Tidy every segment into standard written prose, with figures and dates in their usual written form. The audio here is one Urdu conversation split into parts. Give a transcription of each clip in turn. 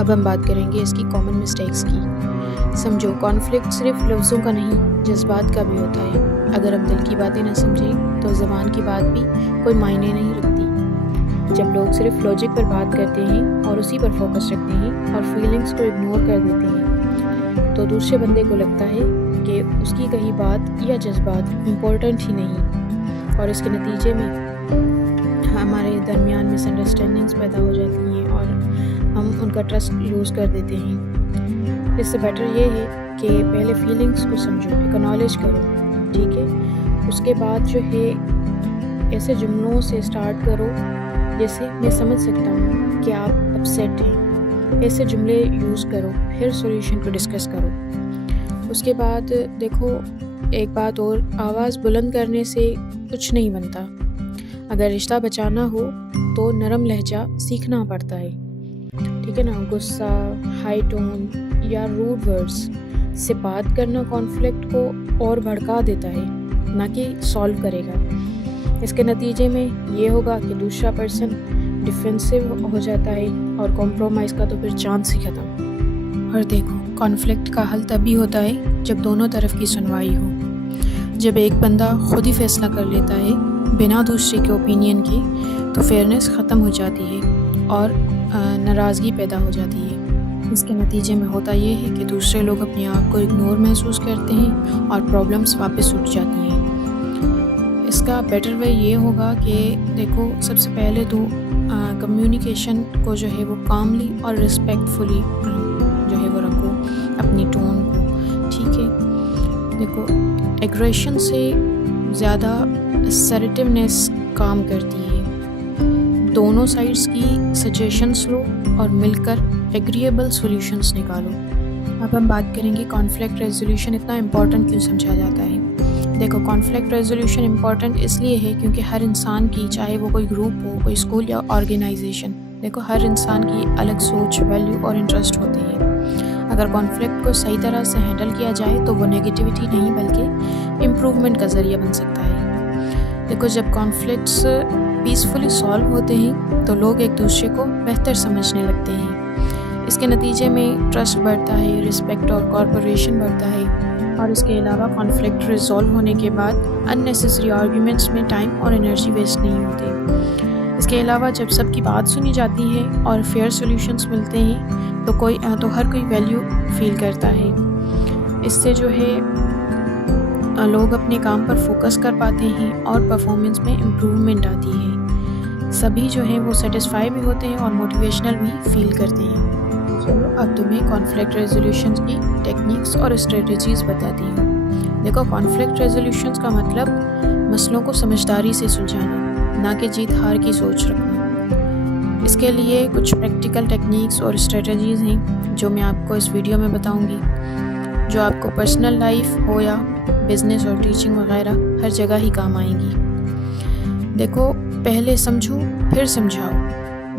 اب ہم بات کریں گے اس کی کامن مسٹیکس کی۔ سمجھو، کانفلکٹ صرف لفظوں کا نہیں، جذبات کا بھی ہوتا ہے۔ اگر ہم دل کی باتیں نہ سمجھیں تو زبان کی بات بھی کوئی معنی نہیں رکھتی۔ جب لوگ صرف لاجک پر بات کرتے ہیں اور اسی پر فوکس رکھتے ہیں اور فیلنگس کو اگنور کر دیتے ہیں تو دوسرے بندے کو لگتا ہے کہ اس کی کہی بات یا جذبات امپورٹنٹ ہی نہیں، اور اس کے نتیجے میں ہمارے درمیان مس انڈرسٹینڈنگس پیدا ہو جاتی ہیں اور ہم ان کا ٹرسٹ لوز کر دیتے ہیں۔ اس سے بیٹر یہ ہے کہ پہلے فیلنگس کو سمجھو، اکنالج کرو، ٹھیک ہے؟ اس کے بعد جو ہے ایسے جملوں سے اسٹارٹ کرو جیسے میں سمجھ سکتا ہوں کہ آپ اپسیٹ ہیں، ایسے جملے یوز کرو، پھر سولوشن کو ڈسکس کرو۔ اس کے بعد دیکھو ایک بات اور، آواز بلند کرنے سے کچھ نہیں بنتا۔ اگر رشتہ بچانا ہو تو نرم لہجہ سیکھنا پڑتا ہے، ٹھیک ہے نا؟ غصہ، ہائی ٹون یا روڈ ورڈز سے بات کرنا کانفلکٹ کو اور بھڑکا دیتا ہے، نہ کہ سالو کرے گا۔ اس کے نتیجے میں یہ ہوگا کہ دوسرا پرسن ڈیفینسو ہو جاتا ہے اور کمپرومائز کا تو پھر چانس ہی ختم۔ اور دیکھو، کانفلکٹ کا حل تبھی ہوتا ہے جب دونوں طرف کی سنوائی ہو۔ جب ایک بندہ خود ہی فیصلہ کر لیتا ہے بنا دوسرے کے اوپینین کے تو فیئرنیس ختم ہو جاتی ہے اور ناراضگی پیدا ہو جاتی ہے۔ اس کے نتیجے میں ہوتا یہ ہے کہ دوسرے لوگ اپنے آپ کو اگنور محسوس کرتے ہیں اور پرابلمس واپس اٹھ جاتی ہیں۔ اس کا بیٹر وے یہ ہوگا کہ دیکھو، سب سے پہلے تو کمیونیکیشن کو جو ہے وہ کاملی اور رسپیکٹفلی جو ہے وہ رکھو، اپنی ٹون کو، ٹھیک ہے؟ دیکھو، ایگریشن سے زیادہ اسرٹیونیس کام کرتی ہے۔ دونوں سائڈس کی سجیشنس لو اور مل کر ایگریبل سولوشنس نکالو۔ اب ہم بات کریں گے کانفلکٹ ریزولوشن اتنا امپورٹنٹ کیوں سمجھا جاتا ہے۔ دیکھو، کانفلکٹ ریزولوشن امپورٹنٹ اس لیے ہے کیونکہ ہر انسان کی، چاہے وہ کوئی گروپ ہو، کوئی اسکول یا آرگنائزیشن، دیکھو ہر انسان کی الگ سوچ، ویلیو اور انٹرسٹ ہوتے ہیں۔ اگر کانفلکٹ کو صحیح طرح سے ہینڈل کیا جائے تو وہ نیگیٹیوٹی نہیں بلکہ امپروومنٹ کا ذریعہ بن سکتا ہے۔ دیکھو، جب کانفلکٹس پیسفلی سالو ہوتے ہیں تو لوگ ایک دوسرے کو بہتر سمجھنے لگتے ہیں۔ اس کے نتیجے میں ٹرسٹ بڑھتا ہے، رسپیکٹ اور کوآپریشن بڑھتا ہے، اور اس کے علاوہ کانفلکٹ ریزالو ہونے کے بعد اننیسیسری آرگیومنٹس میں ٹائم اور انرجی ویسٹ نہیں ہوتی۔ اس کے علاوہ جب سب کی بات سنی جاتی ہے اور فیئر سولوشنس ملتے ہیں تو ہر کوئی ویلیو فیل کرتا ہے۔ اس سے جو ہے لوگ اپنے کام پر فوکس کر پاتے ہیں اور پرفارمنس میں امپروومنٹ آتی ہے۔ سبھی جو ہیں وہ سیٹسفائی بھی ہوتے ہیں اور موٹیویشنل بھی فیل کرتے ہیں۔ چلو اب تمہیں کانفلکٹ ریزولوشن کی ٹیکنیکس اور اسٹریٹجیز بتاتی ہوں۔ دیکھو، کانفلکٹ ریزولوشنس کا مطلب مسئلوں کو سمجھداری سے سلجھانا، نہ کہ جیت ہار کی سوچ رکھنا۔ اس کے لیے کچھ پریکٹیکل ٹیکنیکس اور اسٹریٹجیز ہیں جو میں آپ کو اس ویڈیو میں بتاؤں گی، جو آپ کو پرسنل لائف ہو یا بزنس اور ٹیچنگ وغیرہ ہر جگہ ہی کام آئیں گی۔ دیکھو، پہلے سمجھو پھر سمجھاؤ۔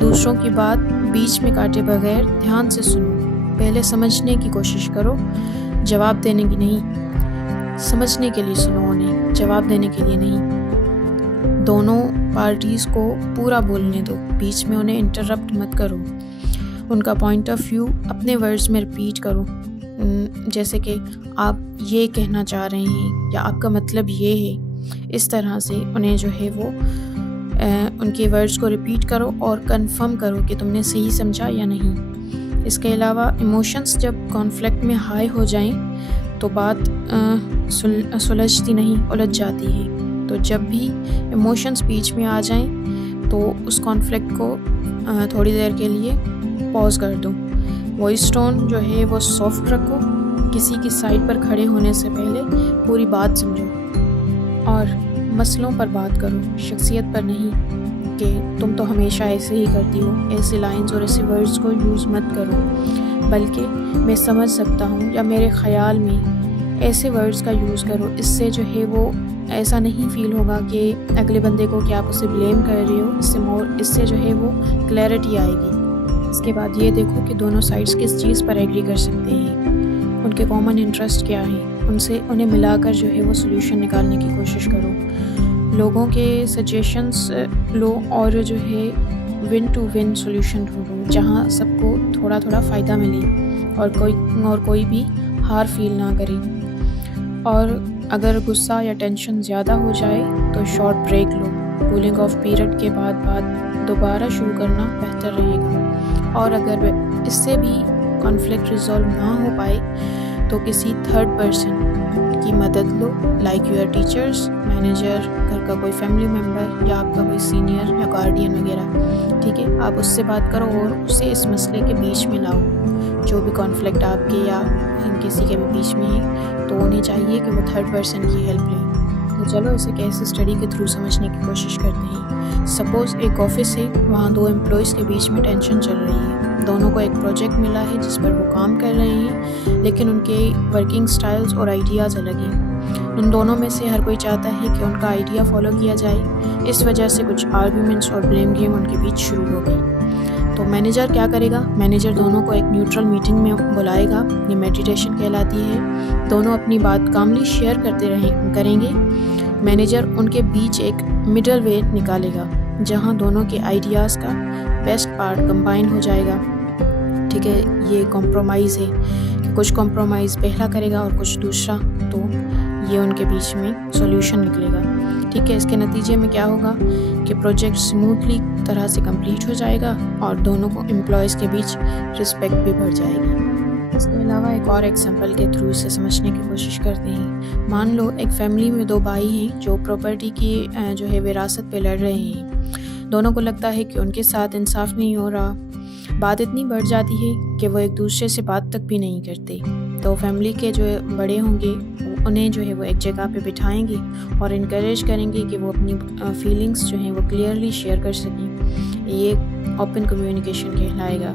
دوسروں کی بات بیچ میں کاٹے بغیر دھیان سے سنو۔ پہلے سمجھنے کی کوشش کرو، جواب دینے کی نہیں۔ سمجھنے کے لیے سنو انہیں، جواب دینے کے لیے نہیں۔ دونوں پارٹیز کو پورا بولنے دو، بیچ میں انہیں انٹرپٹ مت کرو۔ ان کا پوائنٹ آف ویو اپنے ورڈز میں ریپیٹ کرو، جیسے کہ آپ یہ کہنا چاہ رہے ہیں یا آپ کا مطلب یہ ہے۔ اس طرح سے انہیں جو ہے وہ ان کے ورڈز کو ریپیٹ کرو اور کنفرم کرو کہ تم نے صحیح سمجھا یا نہیں۔ اس کے علاوہ ایموشنز جب کانفلکٹ میں ہائی ہو جائیں تو بات سلجھتی نہیں، الجھ جاتی ہے۔ تو جب بھی ایموشنز بیچ میں آ جائیں تو اس کانفلکٹ کو تھوڑی دیر کے لیے پاز کر دو۔ وائس ٹون جو ہے وہ سافٹ رکھو، کسی کی سائڈ پر کھڑے ہونے سے پہلے پوری بات سمجھو اور مسئلوں پر بات کرو، شخصیت پر نہیں کہ تم تو ہمیشہ ایسے ہی کرتی ہو۔ ایسے لائنز اور ایسے ورڈز کو یوز مت کرو، بلکہ میں سمجھ سکتا ہوں یا میرے خیال میں، ایسے ورڈز کا یوز کرو۔ اس سے جو ہے وہ ایسا نہیں فیل ہوگا کہ اگلے بندے کو کہ آپ اسے بلیم کر رہے ہو۔ اس سے جو ہے وہ کلیئرٹی آئے گی۔ اس کے بعد یہ دیکھو کہ دونوں سائڈس کس چیز پر ایگری کر سکتے ہیں، ان کے کامن انٹرسٹ کیا ہیں، انہیں ملا کر جو ہے وہ سولوشن نکالنے کی کوشش کرو۔ لوگوں کے سجیشنس لو اور جو ہے ون ٹو ون سولوشن ڈھونڈو جہاں سب کو تھوڑا تھوڑا فائدہ ملے اور کوئی بھی ہار فیل نہ کرے. اور اگر غصہ یا ٹینشن زیادہ ہو جائے تو شارٹ بریک لو. کولنگ آف پیریڈ کے بعد بات دوبارہ شروع کرنا بہتر رہے گا. اور اگر اس سے بھی کانفلکٹ ریزالو نہ ہو پائے تو کسی تھرڈ پرسن کی مدد لو، لائک یور ٹیچرس، مینیجر، گھر کا کوئی فیملی ممبر یا آپ کا کوئی سینئر یا گارڈین وغیرہ. ٹھیک ہے، آپ اس سے بات کرو اور اسے اس مسئلے کے بیچ میں لاؤ. جو بھی کانفلکٹ آپ کے یا کسی کے بھی بیچ میں ہے تو انہیں چاہیے کہ وہ تھرڈ پرسن کی ہیلپ لیں. تو چلو اسے کیس اسٹڈی کے تھرو سمجھنے کی کوشش کرتے ہیں. سپوز ایک آفس ہے، وہاں 2 امپلائیز کے بیچ میں ٹینشن چل رہی ہے. دونوں کو ایک پروجیکٹ ملا ہے جس پر وہ کام کر رہے ہیں، لیکن ان کے ورکنگ سٹائلز اور آئیڈیاز الگ ہیں. ان دونوں میں سے ہر کوئی چاہتا ہے کہ ان کا آئیڈیا فالو کیا جائے. اس وجہ سے کچھ آرگیومنٹس اور بلیم گیم ان کے بیچ شروع ہو گئی. تو مینیجر کیا کرے گا؟ مینیجر دونوں کو ایک نیوٹرل میٹنگ میں بلائے گا. یہ میڈیٹیشن کہلاتی ہے. دونوں اپنی بات کاملی شیئر کریں گے. مینیجر ان کے بیچ ایک مڈل وے نکالے گا جہاں دونوں کے آئیڈیاز کا بیسٹ پارٹ کمبائن ہو جائے گا. ٹھیک ہے، یہ کمپرومائز ہے کہ کچھ کمپرومائز پہلا کرے گا اور کچھ دوسرا. تو یہ ان کے بیچ میں سولوشن نکلے گا. ٹھیک ہے، اس کے نتیجے میں کیا ہوگا کہ پروجیکٹ اسموتھلی طرح سے کمپلیٹ ہو جائے گا اور دونوں کو امپلائیز کے بیچ رسپیکٹ بھی بڑھ جائے گی. اس کے علاوہ ایک اور ایگزامپل کے تھرو اسے سمجھنے کی کوشش کرتے ہیں. مان لو ایک فیملی میں 2 بھائی ہیں جو پراپرٹی کی جو ہے وراثت پہ لڑ رہے ہیں. دونوں کو لگتا ہے کہ ان کے ساتھ انصاف نہیں ہو رہا. بات اتنی بڑھ جاتی ہے کہ وہ ایک دوسرے سے بات تک بھی نہیں کرتے. تو فیملی کے جو بڑے ہوں گے انہیں جو ہے وہ ایک جگہ پہ بٹھائیں گے اور انکریج کریں گے کہ وہ اپنی فیلنگس جو ہیں وہ کلیئرلی شیئر کر سکیں. یہ اوپن کمیونیکیشن کہلائے گا.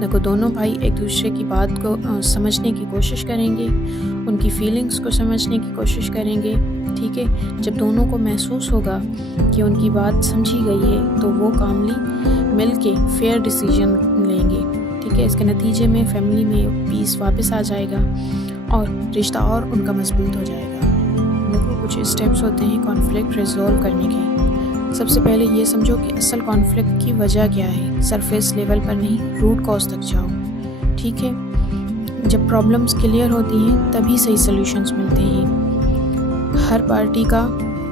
دیکھو، دونوں بھائی ایک دوسرے کی بات کو سمجھنے کی کوشش کریں گے، ان کی فیلنگس کو سمجھنے کی کوشش کریں گے. ٹھیک ہے، جب دونوں کو محسوس ہوگا کہ ان کی بات سمجھی گئی ہے تو وہ کاملی مل کے فیئر ڈیسیجن لیں گے. ٹھیک ہے، اس کے نتیجے میں فیملی میں پیس واپس آ جائے گا اور رشتہ اور ان کا مضبوط ہو جائے گا. دیکھو، کچھ اسٹیپس ہوتے ہیں کانفلکٹ ریزالو کرنے کے. سب سے پہلے یہ سمجھو کہ اصل کانفلکٹ کی وجہ کیا ہے. سرفیس لیول پر نہیں، روٹ کاز تک جاؤ. ٹھیک ہے، جب پرابلمس کلیئر ہوتی ہیں تبھی صحیح سلیوشنز ملتے ہیں. ہر پارٹی کا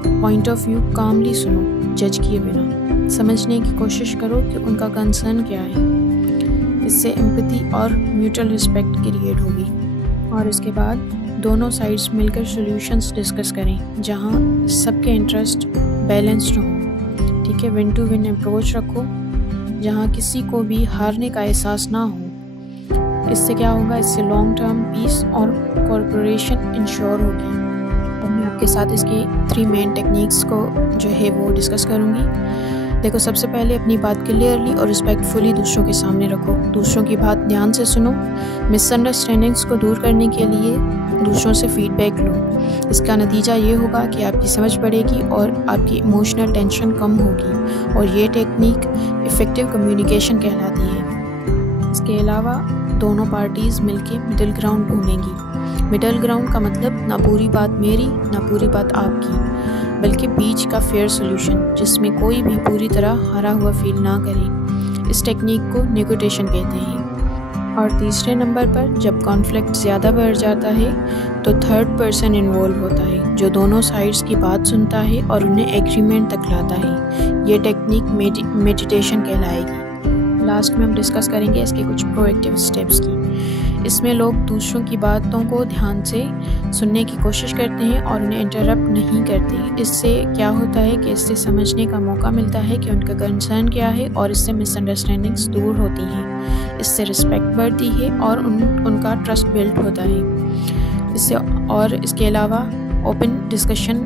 پوائنٹ آف ویو کاملی سنو، جج کیے بنا. سمجھنے کی کوشش کرو کہ ان کا کنسرن کیا ہے. اس سے ایمپتھی اور میوچل رسپیکٹ کریٹ ہوگی. اور اس کے بعد دونوں سائڈز مل کر سلیوشنز ڈسکس کریں جہاں سب کے انٹرسٹ بیلنسڈ ہوں. ٹھیک ہے، ون ٹو ون اپروچ رکھو جہاں کسی کو بھی ہارنے کا احساس نہ ہو. اس سے کیا ہوگا؟ اس سے لانگ ٹرم پیس اور کورپوریشن انشور ہوگی. اور میں آپ کے ساتھ اس کی 3 مین ٹیکنیکس کو جو ہے وہ ڈسکس کروں گی. دیکھو، سب سے پہلے اپنی بات کلیئرلی اور رسپیکٹفلی دوسروں کے سامنے رکھو. دوسروں کی بات دھیان سے سنو. مس انڈرسٹینڈنگس کو دور کرنے کے لیے دوسروں سے فیڈ بیک لو. اس کا نتیجہ یہ ہوگا کہ آپ کی سمجھ بڑھے گی اور آپ کی ایموشنل ٹینشن کم ہوگی. اور یہ ٹیکنیک افیکٹو کمیونیکیشن کہلاتی ہے. اس کے علاوہ دونوں پارٹیز مل کے مڈل گراؤنڈ ڈھونڈیں گی. مڈل گراؤنڈ کا مطلب نہ پوری بات میری نہ پوری بات آپ کی، بلکہ بیچ کا فیئر سولوشن جس میں کوئی بھی پوری طرح ہرا ہوا فیل نہ کرے. اس ٹیکنیک کو نیگوٹیشن کہتے ہیں. اور تیسرے نمبر پر جب کانفلکٹ زیادہ بڑھ جاتا ہے تو تھرڈ پرسن انوالو ہوتا ہے جو دونوں سائڈز کی بات سنتا ہے اور انہیں ایگریمنٹ تک لاتا ہے. یہ ٹیکنیک میڈیٹیشن کہلائے گی. لاسٹ میں ہم ڈسکس کریں گے اس کے کچھ پرو ایکٹیو اسٹیپس کی. اس میں لوگ دوسروں کی باتوں کو دھیان سے سننے کی کوشش کرتے ہیں اور انہیں انٹرپٹ نہیں کرتے. اس سے کیا ہوتا ہے کہ اس سے سمجھنے کا موقع ملتا ہے کہ ان کا کنسرن کیا ہے اور اس سے مس انڈرسٹینڈنگس دور ہوتی ہیں. اس سے رسپیکٹ بڑھتی ہے اور ان کا ٹرسٹ بلڈ ہوتا ہے. اس کے علاوہ اوپن ڈسکشن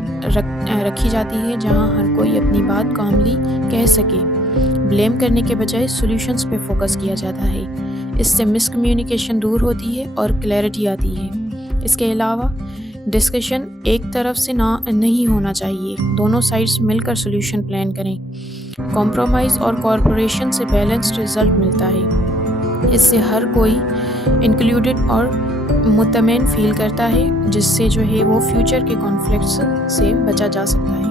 رکھی جاتی ہے جہاں ہر کوئی اپنی بات کاملی کہہ سکے. بلیم کرنے کے بجائے سولوشنز پہ فوکس کیا جاتا ہے. اس سے مس کمیونیکیشن دور ہوتی ہے اور کلیئرٹی آتی ہے. اس کے علاوہ ڈسکشن ایک طرف سے نہیں ہونا چاہیے. دونوں سائڈز مل کر سولوشن پلان کریں. کمپرومائز اور کارپوریشن سے بیلنسڈ رزلٹ ملتا ہے. اس سے ہر کوئی انکلوڈڈ اور مطمئن فیل کرتا ہے جس سے جو ہے وہ فیوچر کے کانفلکٹس سے بچا جا سکتا ہے.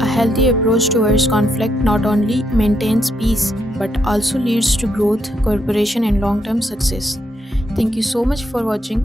A healthy approach towards conflict not only maintains peace but also leads to growth, cooperation and long-term success. Thank you so much for watching.